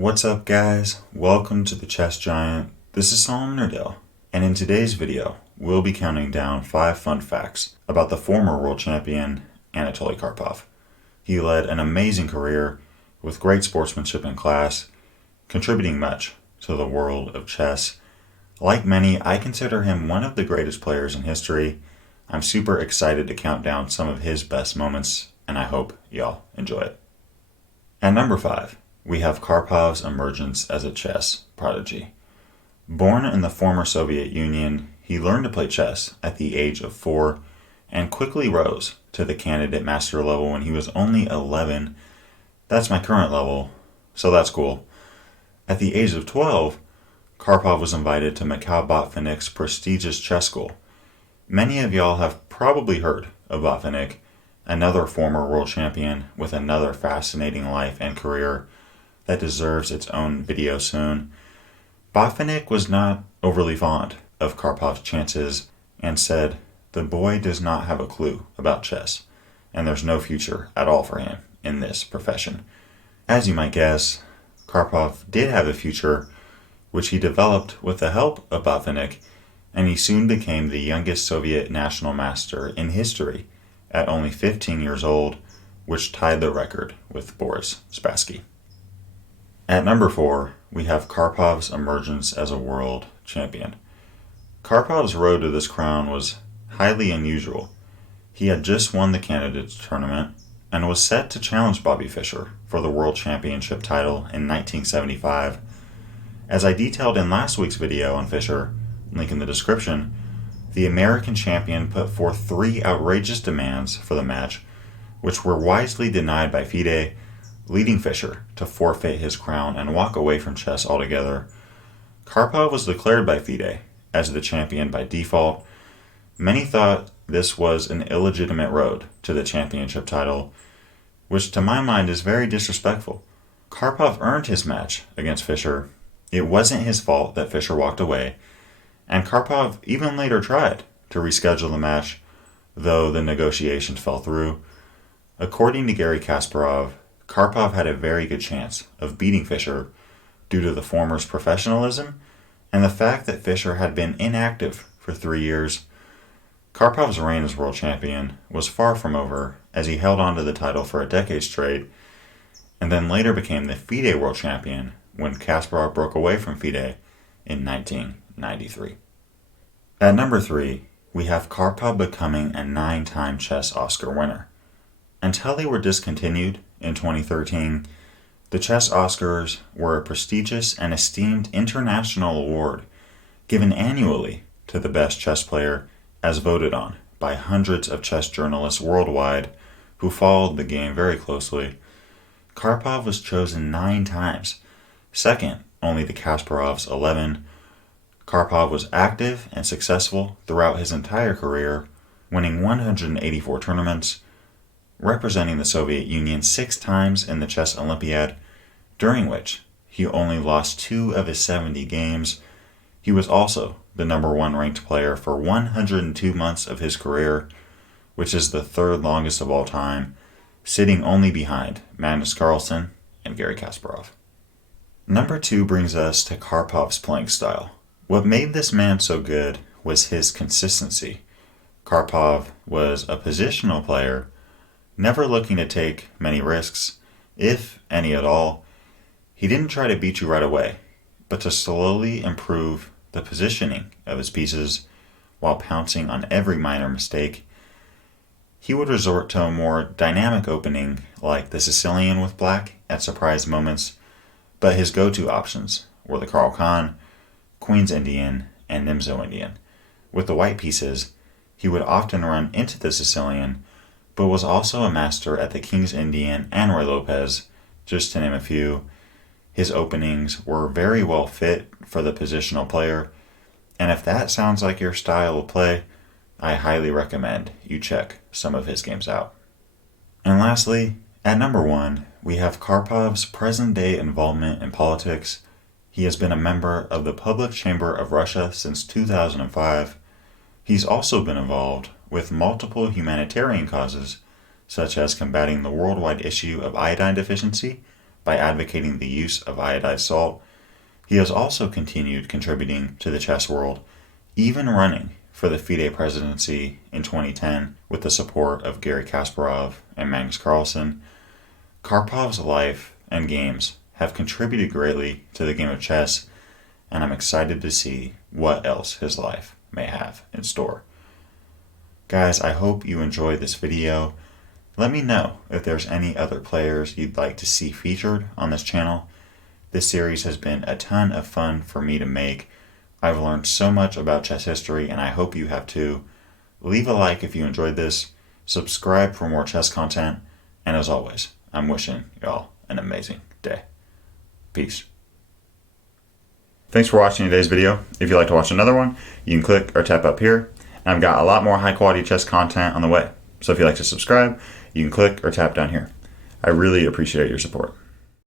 What's up, guys? Welcome to the Chess Giant. This is Solomon Nerdell, and in today's video, we'll be counting down 5 fun facts about the former world champion, Anatoly Karpov. He led an amazing career with great sportsmanship and class, contributing much to the world of chess. Like many, I consider him one of the greatest players in history. I'm super excited to count down some of his best moments, and I hope y'all enjoy it. At number 5, we have Karpov's emergence as a chess prodigy. Born in the former Soviet Union, he learned to play chess at the age of 4 and quickly rose to the candidate master level when he was only 11. That's my current level, so that's cool. At the age of 12, Karpov was invited to Mikhail Botvinik's prestigious chess school. Many of y'all have probably heard of Botvinik, another former world champion with another fascinating life and career that deserves its own video soon. Botvinik was not overly fond of Karpov's chances and said, "The boy does not have a clue about chess, and there's no future at all for him in this profession." As you might guess, Karpov did have a future, which he developed with the help of Botvinik, and he soon became the youngest Soviet national master in history at only 15 years old, which tied the record with Boris Spassky. At number 4, we have Karpov's emergence as a world champion. Karpov's road to this crown was highly unusual. He had just won the candidates tournament and was set to challenge Bobby Fischer for the world championship title in 1975. As I detailed in last week's video on Fischer, link in the description, the American champion put forth 3 outrageous demands for the match, which were wisely denied by FIDE, leading Fischer to forfeit his crown and walk away from chess altogether. Karpov was declared by FIDE as the champion by default. Many thought this was an illegitimate road to the championship title, which to my mind is very disrespectful. Karpov earned his match against Fischer. It wasn't his fault that Fischer walked away, and Karpov even later tried to reschedule the match, though the negotiations fell through. According to Garry Kasparov, Karpov had a very good chance of beating Fischer due to the former's professionalism and the fact that Fischer had been inactive for 3 years. Karpov's reign as world champion was far from over, as he held on to the title for a decade straight, and then later became the FIDE world champion when Kasparov broke away from FIDE in 1993. At number 3, we have Karpov becoming a 9-time chess Oscar winner. Until they were discontinued in 2013, the Chess Oscars were a prestigious and esteemed international award given annually to the best chess player, as voted on by hundreds of chess journalists worldwide who followed the game very closely. Karpov was chosen 9 times, second only to Kasparov's 11. Karpov was active and successful throughout his entire career, winning 184 tournaments, representing the Soviet Union 6 times in the Chess Olympiad, during which he only lost 2 of his 70 games. He was also the number 1 ranked player for 102 months of his career, which is the 3rd longest of all time, sitting only behind Magnus Carlsen and Garry Kasparov. Number 2 brings us to Karpov's playing style. What made this man so good was his consistency. Karpov was a positional player, never looking to take many risks, if any at all. He didn't try to beat you right away, but to slowly improve the positioning of his pieces while pouncing on every minor mistake. He would resort to a more dynamic opening like the Sicilian with black at surprise moments, but his go-to options were the Caro-Kann, Queen's Indian, and Nimzo-Indian. With the white pieces, he would often run into the Sicilian, but was also a master at the King's Indian and Roy Lopez, just to name a few. His openings were very well fit for the positional player, and if that sounds like your style of play, I highly recommend you check some of his games out. And lastly, at number 1, we have Karpov's present-day involvement in politics. He has been a member of the Public Chamber of Russia since 2005. He's also been involved with multiple humanitarian causes, such as combating the worldwide issue of iodine deficiency by advocating the use of iodized salt. He has also continued contributing to the chess world, even running for the FIDE presidency in 2010 with the support of Garry Kasparov and Magnus Carlsen. Karpov's life and games have contributed greatly to the game of chess, and I'm excited to see what else his life may have in store. Guys, I hope you enjoyed this video. Let me know if there's any other players you'd like to see featured on this channel. This series has been a ton of fun for me to make. I've learned so much about chess history, and I hope you have too. Leave a like if you enjoyed this, subscribe for more chess content, and as always, I'm wishing y'all an amazing day. Peace. Thanks for watching today's video. If you'd like to watch another one, you can click or tap up here. And I've got a lot more high quality chess content on the way. So if you'd like to subscribe, you can click or tap down here. I really appreciate your support.